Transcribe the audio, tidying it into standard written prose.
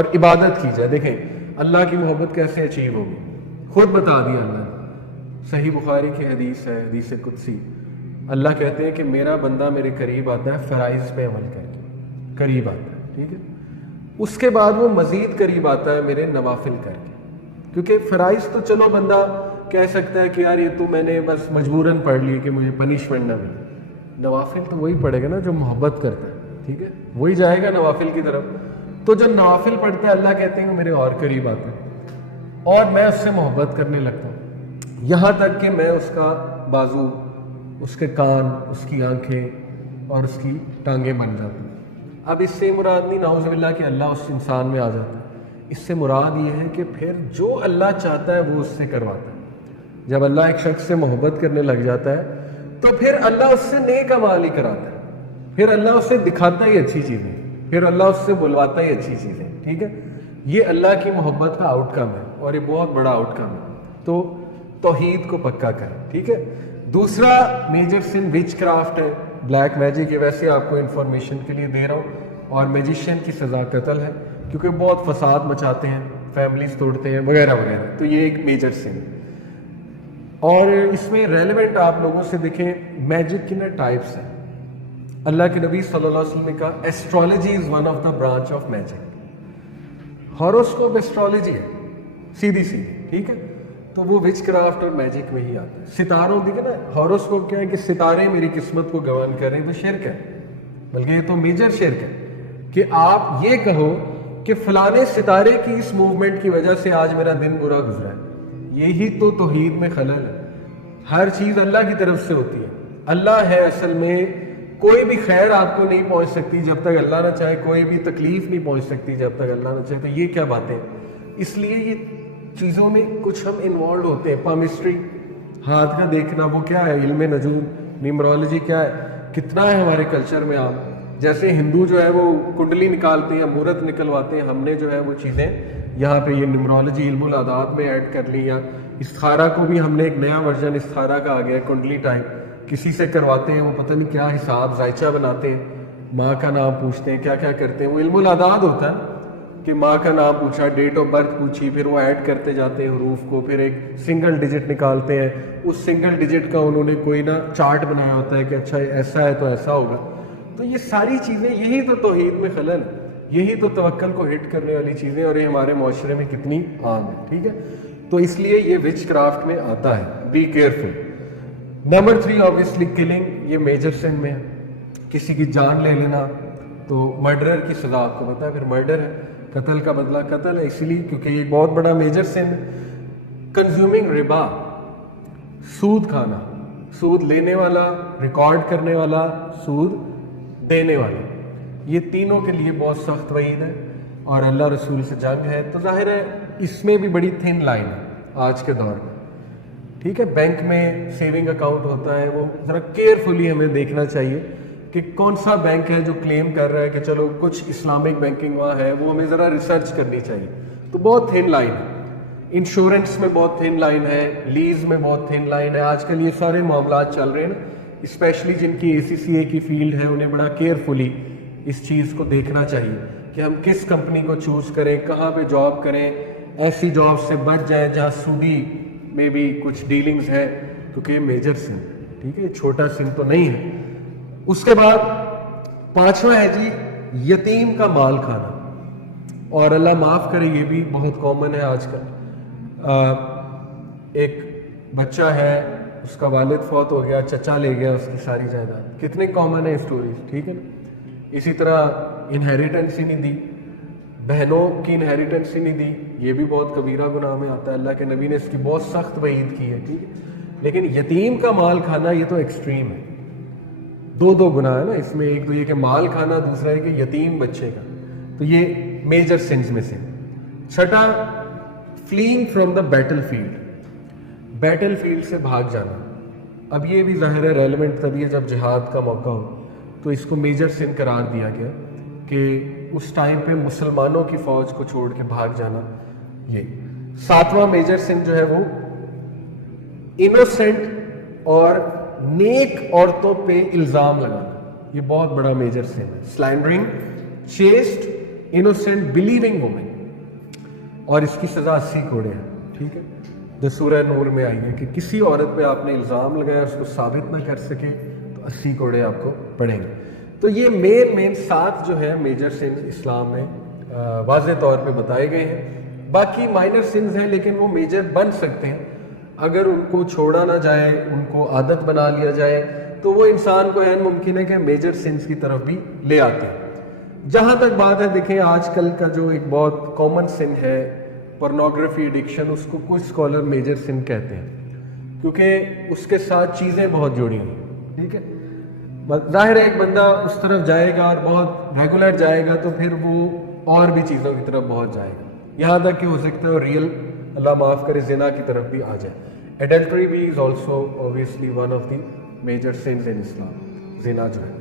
اور عبادت کی جائے. دیکھیں اللہ کی محبت کیسے اچیو ہوگی, خود بتا دیا اللہ نے. صحیح بخاری کی حدیث ہے, حدیث قدسی. اللہ کہتے ہیں کہ میرا بندہ میرے قریب آتا ہے فرائض پہ عمل کر کے, قریب آتا ہے, ٹھیک ہے. اس کے بعد وہ مزید قریب آتا ہے میرے نوافل کر کے. کیونکہ فرائض تو چلو بندہ کہہ سکتا ہے کہ یار یہ تو میں نے بس مجبوراً پڑھ لی کہ مجھے پنشمنٹ نہ ملے. نوافل تو وہی پڑھے گا نا جو محبت کرتا ہے, ٹھیک ہے, وہی جائے گا نوافل کی طرف. تو جو نوافل پڑھتا ہے اللہ کہتے ہیں کہ میرے اور قریب آتا ہے اور میں اس سے محبت کرنے لگتا ہوں, یہاں تک کہ میں اس کا بازو, اس کے کان, اس کی آنکھیں اور اس کی ٹانگیں بن جاتی ہیں. اب اس سے مراد نہیں نعوذ باللہ کہ اللہ اس انسان میں آ جاتا ہے. اس سے مراد یہ ہے کہ پھر جو اللہ چاہتا ہے وہ اس سے کرواتا ہے. جب اللہ ایک شخص سے محبت کرنے لگ جاتا ہے تو پھر اللہ اس سے نیک اعمال ہی کراتا ہے, پھر اللہ اس سے دکھاتا ہی اچھی چیزیں, پھر اللہ اس سے بلواتا ہی اچھی چیزیں, ٹھیک ہے. یہ اللہ کی محبت کا آؤٹ کم ہے اور یہ بہت بڑا آؤٹ کم ہے. تو توحید کو پکا کریں, ٹھیک ہے. دوسرا میجر سن وچ کرافٹ ہے, بلیک میجک. یہ ویسے آپ کو انفارمیشن کے لیے دے رہا ہوں. اور میجیشین کی سزا قتل ہے کیونکہ بہت فساد مچاتے ہیں, فیملیز توڑتے ہیں وغیرہ وغیرہ. تو یہ ایک میجر سن ہے. اور اس میں ریلیونٹ آپ لوگوں سے دیکھیں میجک کی نا ٹائپس ہیں. اللہ کے نبی صلی اللہ علیہ وسلم نے کہا astrology is one of the branch of magic. Horoscope astrology ہے سیدھی سیدھی, ٹھیک ہے. تو وہ وچ کرافٹ اور میجک میں ہی آتا ہے. ستاروں دیکھیں نا, ہاروسکوپ کیا ہے کہ ستارے میری قسمت کو گواہان کر رہے ہیں, تو شرک ہے, بلکہ یہ تو میجر شرک ہے کہ آپ یہ کہو کہ فلانے ستارے کی اس موومنٹ کی وجہ سے آج میرا دن برا گزرا ہے. یہی تو توحید میں خلل ہے. ہر چیز اللہ کی طرف سے ہوتی ہے. اللہ ہے اصل میں. کوئی بھی خیر آپ کو نہیں پہنچ سکتی جب تک اللہ نہ چاہے, کوئی بھی تکلیف نہیں پہنچ سکتی جب تک اللہ نہ چاہے. تو یہ کیا باتیں, اس لیے یہ چیزوں میں کچھ ہم انوالوڈ ہوتے ہیں. پامسٹری, ہاتھ کا دیکھنا, وہ کیا ہے, علم نجوم, نیمرولوجی کیا ہے, کتنا ہے ہمارے کلچر میں عام. جیسے ہندو جو ہے وہ کنڈلی نکالتے ہیں, مہورت نکلواتے ہیں, ہم نے جو ہے وہ چیزیں یہاں پہ یہ نیمرولوجی علم العادات میں ایڈ کر لی. یا استخارہ کو بھی ہم نے ایک نیا ورژن استخارہ کا آ گیا ہے, کنڈلی ٹائپ. کسی سے کرواتے ہیں, وہ پتہ نہیں کیا حساب ذائچہ بناتے ہیں, ماں کا نام پوچھتے ہیں, کیا کیا کرتے ہیں. وہ علم العادات ہوتا ہے کہ ماں کا نام پوچھا, ڈیٹ آف برتھ پوچھی, پھر وہ ایڈ کرتے جاتے ہیں حروف کو, پھر ایک سنگل ڈیجٹ نکالتے ہیں. اس سنگل ڈیجٹ کا انہوں نے کوئی نا چارٹ بنایا ہوتا ہے کہ اچھا ایسا ہے تو ایسا ہوگا. تو یہ ساری چیزیں, یہی تو توحید میں خلل, یہی تو توکل کو ہٹ کرنے والی چیزیں, اور یہ ہمارے معاشرے میں کتنی عام ہے, ٹھیک ہے. تو اس لیے یہ وچ کرافٹ میں آتا ہے. Be careful. Number 3 obviously killing, یہ میجر سن میں ہے. کسی کی جان لے لینا, تو مرڈرر کی سزا آپ کو پتا ہے, پھر مرڈر ہے, قتل کا بدلہ قتل ہے, اس لیے کیونکہ یہ بہت بڑا میجر سن. کنزیومنگ ربا, سود کھانا, سود لینے والا, ریکارڈ کرنے والا, سود دینے والا, یہ تینوں کے لیے بہت سخت وعید ہے اور اللہ رسول سے جنگ ہے. تو ظاہر ہے اس میں بھی بڑی تھن لائن ہے آج کے دور میں, ٹھیک ہے. بینک میں سیونگ اکاؤنٹ ہوتا ہے, وہ ذرا کیئرفلی ہمیں دیکھنا چاہیے کہ کون سا بینک ہے جو کلیم کر رہا ہے کہ چلو کچھ اسلامک بینکنگ وہاں ہے, وہ ہمیں ذرا ریسرچ کرنی چاہیے. تو بہت تھن لائن ہے. انشورنس میں بہت تھن لائن ہے, لیز میں بہت تھن لائن ہے. آج کل یہ سارے معاملات چل رہے ہیں نا, اسپیشلی جن کی ACCA کی فیلڈ ہے, انہیں بڑا کیئرفلی اس چیز کو دیکھنا چاہیے کہ ہم کس کمپنی کو چوز کریں, کہاں پہ جاب کریں, ایسی جاب سے بچ جائیں جہاں سودی میں بھی کچھ ڈیلنگز ہے, کیونکہ یہ میجر سن, ٹھیک ہے, چھوٹا سن تو نہیں ہے. اس کے بعد 5واں ہے جی یتیم کا مال کھانا. اور اللہ معاف کرے یہ بھی بہت کامن ہے آج کل. ایک بچہ ہے, اس کا والد فوت ہو گیا, چچا لے گیا اس کی ساری جائیداد. کتنے کامن ہے اسٹوریز, ٹھیک ہے نا. اسی طرح انہیریٹنس ہی نہیں دی, بہنوں کی انہیریٹنس ہی نہیں دی, یہ بھی بہت کبیرہ گناہ میں آتا ہے. اللہ کے نبی نے اس کی بہت سخت وعید کی ہے, ٹھیک ہے. لیکن یتیم کا مال کھانا یہ تو ایکسٹریم ہے. دو گناہ ہے نا اس میں, ایک تو یہ کہ مال کھانا, دوسرا ہے کہ یتیم بچے کا. تو یہ میجر سنز میں سے. 6 fleeing from the battlefield, battlefield سے بھاگ جانا. اب یہ بھی ظاہر ہے ریلیونٹ تبھی ہے جب جہاد کا موقع ہو, تو اس کو میجر سن قرار دیا گیا کہ اس ٹائم پہ مسلمانوں کی فوج کو چھوڑ کے بھاگ جانا. یہ 7واں میجر سن جو ہے وہ انوسینٹ اور نیک عورتوں پہ الزام لگانا. یہ بہت بڑا میجر سن ہے. Slandering chaste innocent believing women, اور اس کی سزا 80 کوڑے ہے. ٹھیک ہے, جو سورہ نور میں آئی ہے کہ کسی عورت پہ آپ نے الزام لگایا اس کو ثابت نہ کر سکے تو 80 کوڑے آپ کو پڑیں گے. تو یہ مین 7 جو ہے میجر سنز اسلام میں واضح طور پہ بتائے گئے ہیں. باقی مائنر سنز ہیں لیکن وہ میجر بن سکتے ہیں اگر ان کو چھوڑا نہ جائے, ان کو عادت بنا لیا جائے تو وہ انسان کو عین ممکن ہے کہ میجر سنز کی طرف بھی لے آتے ہیں. جہاں تک بات ہے, دیکھیں آج کل کا جو ایک بہت کامن سن ہے پورنوگرافی ایڈکشن, اس کو کچھ اسکالر میجر سن کہتے ہیں کیونکہ اس کے ساتھ چیزیں بہت جڑی ہوئی ہیں. ٹھیک ہے, ظاہر ہے ایک بندہ اس طرف جائے گا اور بہت ریگولر جائے گا تو پھر وہ اور بھی چیزوں کی طرف بہت جائے گا, یہاں تک کہ ہو سکتا ہے ریئل, اللہ معاف کرے, زنا کی طرف بھی آ جائے. ایڈلٹری بھی is also obviously one of the major sins in Islam, زنا جو ہے.